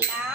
Bella.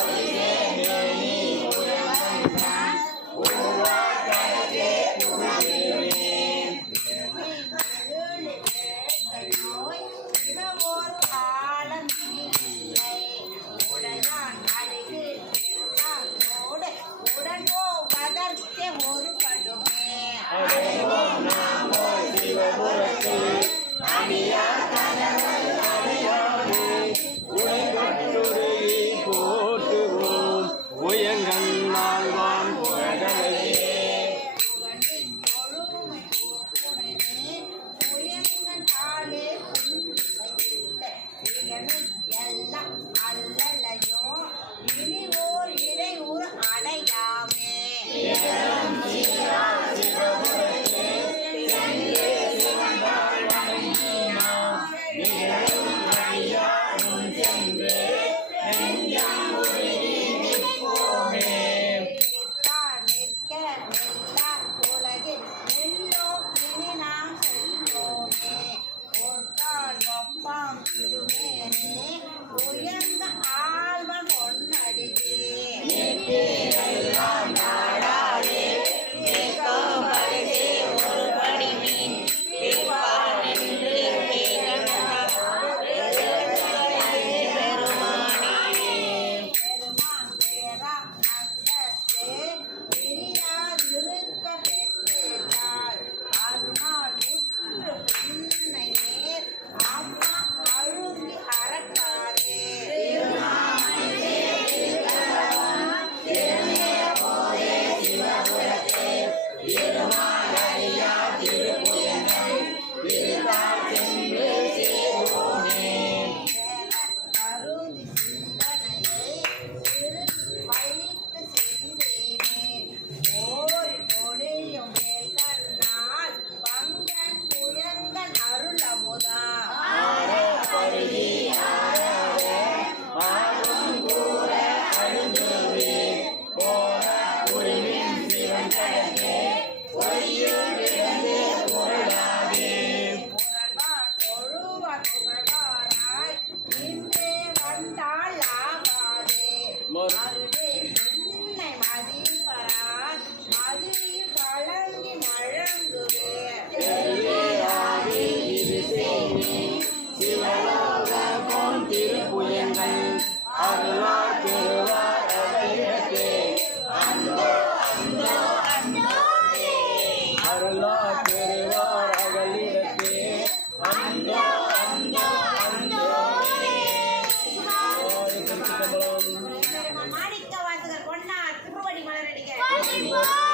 Hallelujah. Bye.